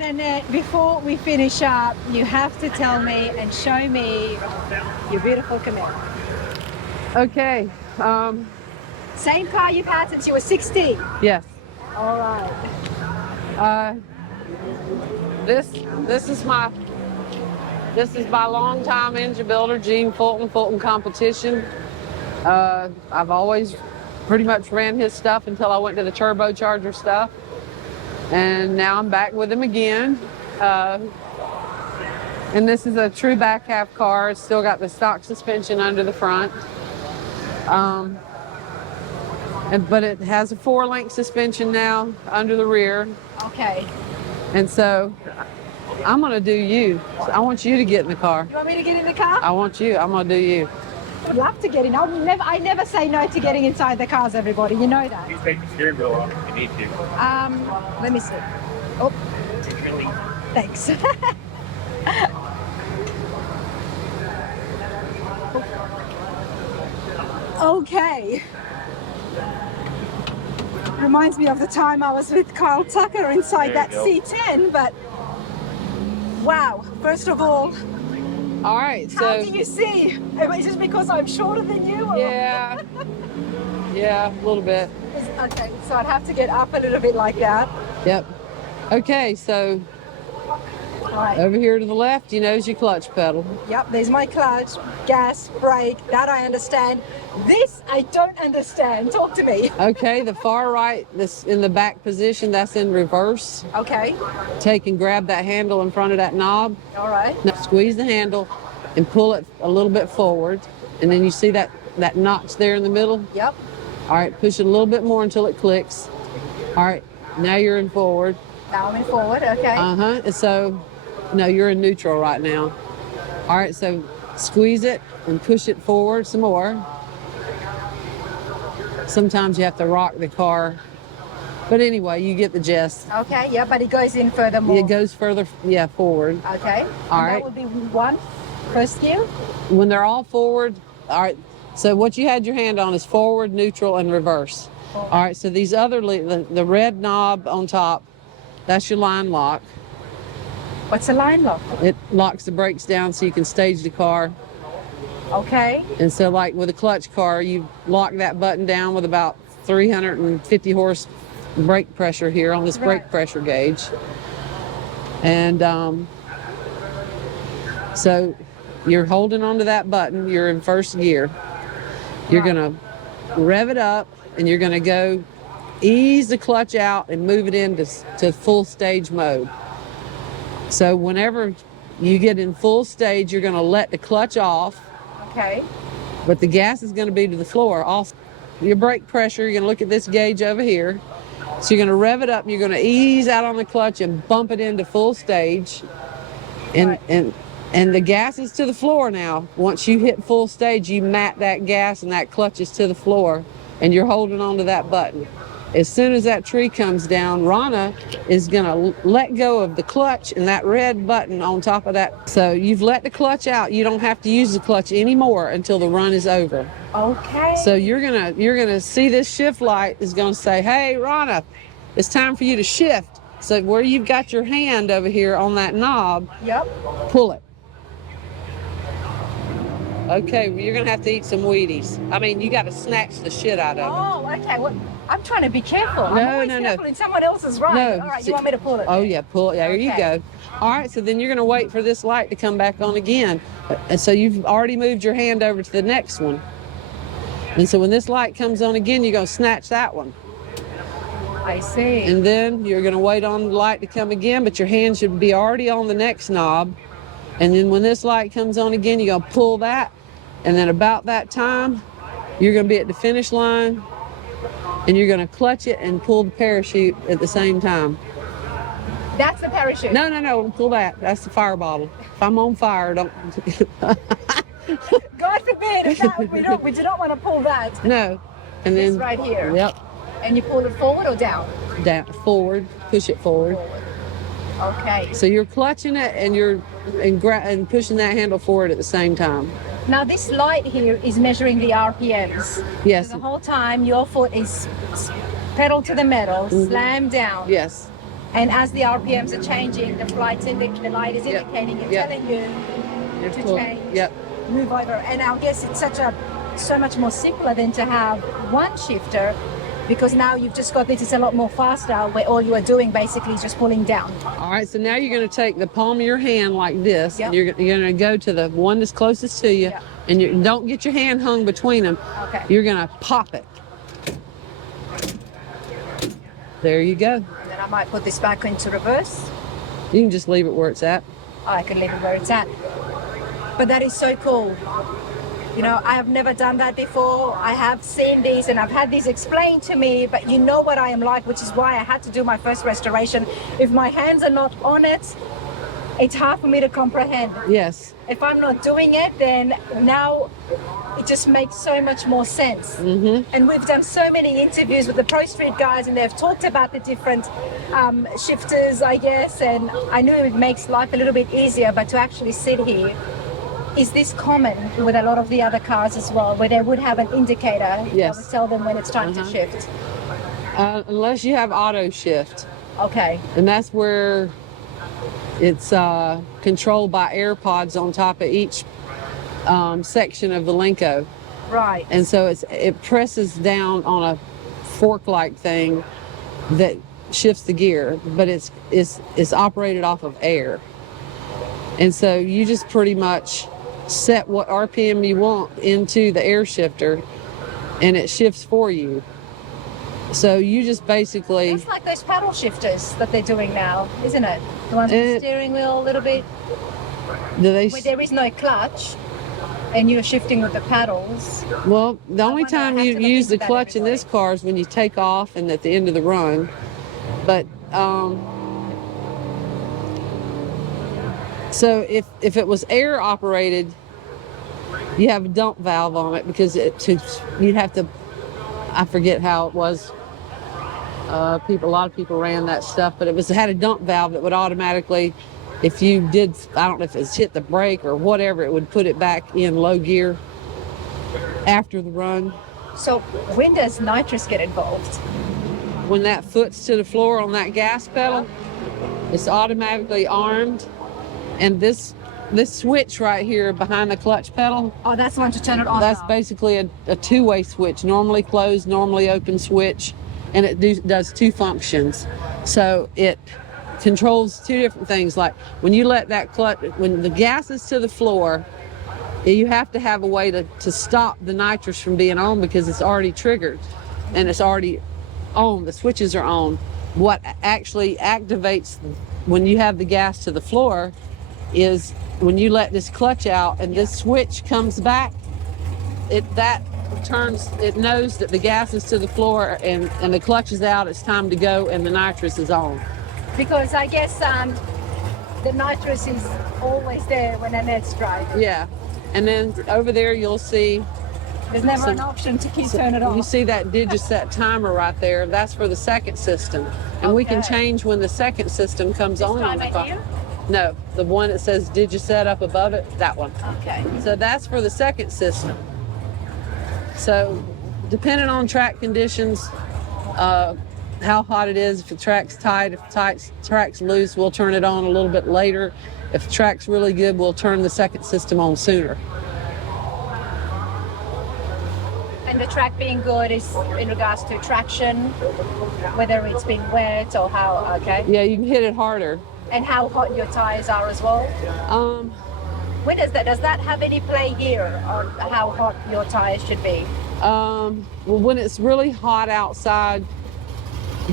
right, Annette, before we finish up, you have to tell me and show me your beautiful Camaro. Okay. Same car you've had since you were 16? Yes. All right. This is my longtime engine builder, Gene Fulton Competition. I've always pretty much ran his stuff until I went to the turbocharger stuff. And now I'm back with him again. And this is a true back half car. It's still got the stock suspension under the front. But it has a 4-link suspension now under the rear. Okay. And so I'm gonna do you. I want you to get in the car. You want me to get in the car? I want you. I'm gonna do you. I'd love to get in. I never say no to getting inside the cars, everybody. You know that. Please take the steering wheel off if you need to. Let me see. Oh, thanks. Okay. Reminds me of the time I was with Carl Tucker inside that C10, but wow. First of all, All right, so how do you see? Is it because I'm shorter than you? Or? yeah, yeah, a little bit. Okay, so I'd have to get up a little bit like that. Yep. Okay, so All right. over here to the left, you know, is your clutch pedal. Yep, there's my clutch, gas, brake, that I understand. This I don't understand. Talk to me. Okay, the far right, this in the back position, that's in reverse. Okay, Take and grab that handle in front of that knob. all right. Now squeeze the handle and pull it a little bit forward. And then you see that notch there in the middle? Yep, All right, push it a little bit more until it clicks. All right, now you're in forward. now I'm in forward, okay. And so, no, you're in neutral right now. All right, so squeeze it and push it forward some more. Sometimes you have to rock the car. But anyway, you get the gist. Okay, yeah, but it goes in further more. It goes further, yeah, forward. Okay, All and right. that would be one, first gear? When they're all forward, all right, so what you had your hand on is forward, neutral, and reverse. All right, so these other, the red knob on top, that's your line lock. What's a line lock? It locks the brakes down so you can stage the car. Okay, And so like with a clutch car, you lock that button down with about 350 horse brake pressure here on this brake Right. pressure gauge. And so you're holding onto that button, you're in first gear. You're Right. gonna rev it up and you're gonna go ease the clutch out and move it into to full stage mode. So whenever you get in full stage, you're gonna let the clutch off, okay, but the gas is gonna be to the floor. Also, your brake pressure, you're gonna look at this gauge over here. So you're gonna rev it up and you're gonna ease out on the clutch and bump it into full stage. And, Right. and the gas is to the floor now. Once you hit full stage, you mat that gas and that clutch is to the floor and you're holding on to that button. As soon as that tree comes down, Rana is gonna let go of the clutch and that red button on top of that. So you've let the clutch out. You don't have to use the clutch anymore until the run is over. okay. So you're gonna see this shift light is gonna say, hey, Rana, it's time for you to shift. So where you've got your hand over here on that knob, Yep. pull it. Okay, well, you're gonna have to eat some Wheaties. I mean, you gotta snatch the shit out of it. Oh, okay. Well, I'm trying to be careful. I'm No, always no, no. careful in someone else's ride. No, All right, see- you want me to pull it? Oh yeah, pull it. There you Okay. go. All right, so then you're gonna wait for this light to come back on again. And so you've already moved your hand over to the next one. And so when this light comes on again, you're gonna snatch that one. I see. And then you're gonna wait on the light to come again, but your hand should be already on the next knob. And then when this light comes on again, you're gonna pull that. And then about that time, you're gonna be at the finish line and you're gonna clutch it and pull the parachute at the same time. That's the parachute. No, don't pull that. That's the fire bottle. If I'm on fire, don't. God forbid, if that, we do not want to pull that. No. And This then. right here. Yep. And you pull it forward or down? Down, forward. Push it forward. Forward. Okay. So you're clutching it and you're and pushing that handle forward at the same time. Now this light here is measuring the RPMs. Yes. So the whole time your foot is pedal to the metal, slam down. Yes. And as the RPMs are changing, the the light is indicating and telling you to change, move over. And I guess it's so much more simpler than to have one shifter, because now you've just got this. It's a lot more faster, where all you are doing basically is just pulling down. All right, so now you're going to take the palm of your hand like this, and you're going to go to the one that's closest to you, and you don't get your hand hung between them. Okay. You're going to pop it. There you go. And then I might put this back into reverse. You can just leave it where it's at. I can leave it where it's at. But that is so cool. You know, I have never done that before. I have seen these and I've had these explained to me, but you know what I am like, which is why I had to do my first restoration. If my hands are not on it, it's hard for me to comprehend. Yes. If I'm not doing it, then now it just makes so much more sense. Mm-hmm. And we've done so many interviews with the Pro Street guys, and they've talked about the different shifters, I guess, and I knew it makes life a little bit easier, but to actually sit here, is this common with a lot of the other cars as well, where they would have an indicator that would tell them when it's time to shift? Unless you have auto shift. Okay. And that's where it's controlled by air pods on top of each section of the Lenko. Right. And so it presses down on a fork-like thing that shifts the gear, but it's operated off of air. And so you just pretty much set what RPM you want into the air shifter, and it shifts for you. So you just basically... It's like those paddle shifters that they're doing now, isn't it? The ones with the steering wheel a little bit. Where there is no clutch, and you're shifting with the paddles. Well, the only time you use the clutch in this car is when you take off and at the end of the run. But so if it was air operated, you have a dump valve on it, because you'd have to, I forget how it was. A lot of people ran that stuff, but it had a dump valve that would automatically, if you did, I don't know if it's hit the brake or whatever, it would put it back in low gear after the run. So when does nitrous get involved? When that foot's to the floor on that gas pedal, it's automatically armed, and this switch right here behind the clutch pedal. Oh, that's the one to turn it on. That's basically a two-way switch, normally closed, normally open switch, and it does two functions. So it controls two different things. Like when you let that clutch, when the gas is to the floor, you have to have a way to stop the nitrous from being on, because it's already triggered and it's already on. The switches are on. What actually activates when you have the gas to the floor is when you let this clutch out and this switch comes back, it knows that the gas is to the floor and the clutch is out, it's time to go, and the nitrous is on. Because I guess the nitrous is always there when Annette's driving. Yeah, and then over there you'll see there's never an option to turn it off. You see that Digiset timer right there? That's for the second system, and we can change when the second system comes on the car. No, the one that says Digiset up above it, that one. Okay. So that's for the second system. So depending on track conditions, how hot it is, if the track's tight, if the track's loose, we'll turn it on a little bit later. If the track's really good, we'll turn the second system on sooner. And the track being good is in regards to traction, whether it's been wet or how, okay? Yeah, you can hit it harder. And how hot your tires are as well? When does that have any play here on how hot your tires should be? Well, when it's really hot outside,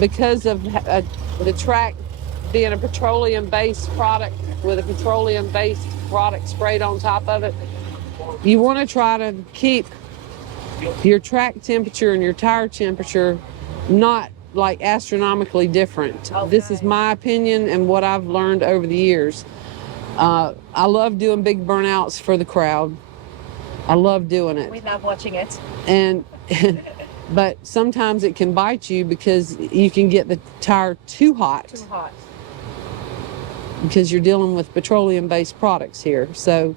because of the track being a petroleum-based product with a petroleum-based product sprayed on top of it, you want to try to keep your track temperature and your tire temperature not like astronomically different. Okay. This is my opinion and what I've learned over the years. I love doing big burnouts for the crowd. I love doing it. We love watching it. And but sometimes it can bite you, because you can get the tire too hot. Too hot. Because you're dealing with petroleum-based products here. So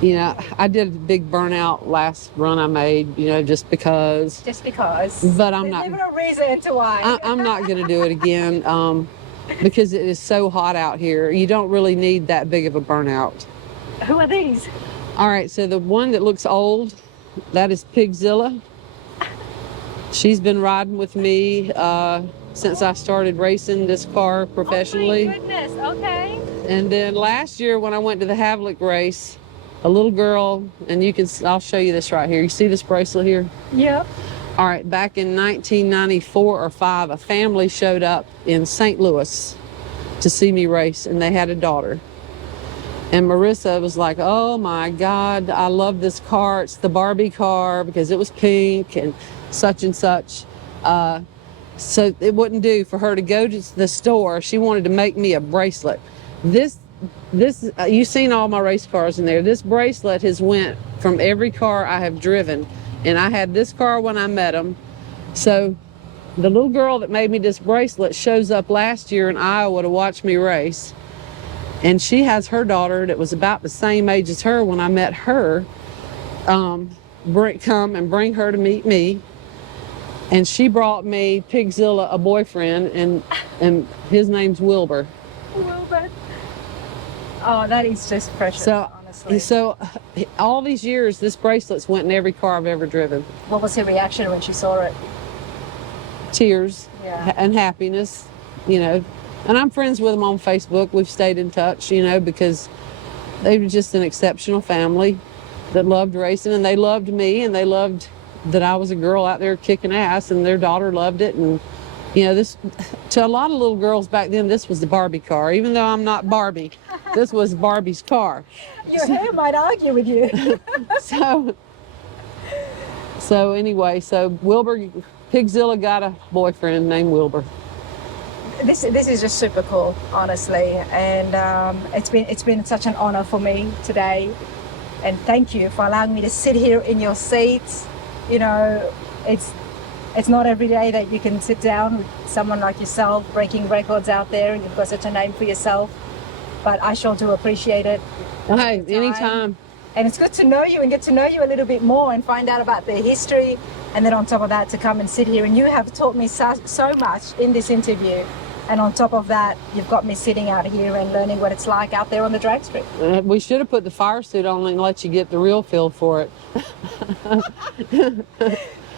You know, I did a big burnout last run I made, you know, just because. Just because. But I'm There's not. never a reason to why. I'm not going to do it again because it is so hot out here. You don't really need that big of a burnout. Who are these? All right, so the one that looks old, that is Pigzilla. She's been riding with me since I started racing this car professionally. Oh my goodness, okay. And then last year when I went to the Havlik race, a little girl, and I'll show you this right here. You see this bracelet here? Yep. All right, back in 1994 or 5, a family showed up in St. Louis to see me race, and they had a daughter. And Marissa was like, oh my God, I love this car. It's the Barbie car because it was pink and such and such. So it wouldn't do for her to go to the store. She wanted to make me a bracelet. This you've seen all my race cars in there. This bracelet has went from every car I have driven. And I had this car when I met him. So the little girl that made me this bracelet shows up last year in Iowa to watch me race. And she has her daughter that was about the same age as her when I met her, come and bring her to meet me. And she brought me Pigzilla a boyfriend, and his name's Wilbur. Wilbur. Oh, that is just precious, honestly. So all these years, this bracelet's went in every car I've ever driven. What was her reaction when she saw it? Tears. Yeah. And happiness, you know. And I'm friends with them on Facebook. We've stayed in touch, you know, because they were just an exceptional family that loved racing, and they loved me, and they loved that I was a girl out there kicking ass, and their daughter loved it. And you know, this, to a lot of little girls back then, this was the Barbie car. Even though I'm not Barbie, this was Barbie's car. Your hair might argue with you. So anyway, Pigzilla got a boyfriend named Wilbur. This is just super cool, honestly, and it's been such an honor for me today. And thank you for allowing me to sit here in your seats. You know, it's not every day that you can sit down with someone like yourself, breaking records out there, and you've got such a name for yourself. But I sure do appreciate it. Hey, anytime. And it's good to know you and get to know you a little bit more and find out about the history. And then on top of that, to come and sit here, and you have taught me so much in this interview. And on top of that, you've got me sitting out here and learning what it's like out there on the drag strip. We should have put the fire suit on and let you get the real feel for it.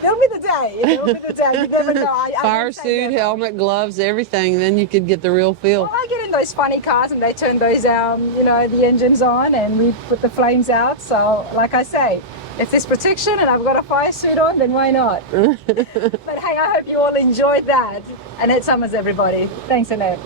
There'll be the day. It'll be the day. You never know. Fire suit, helmet, gloves, everything. Then you could get the real feel. Well, I get in those funny cars and they turn those, the engines on and we put the flames out. So, like I say, if there's protection and I've got a fire suit on, then why not? But hey, I hope you all enjoyed that. Annette Summers, everybody. Thanks, Annette.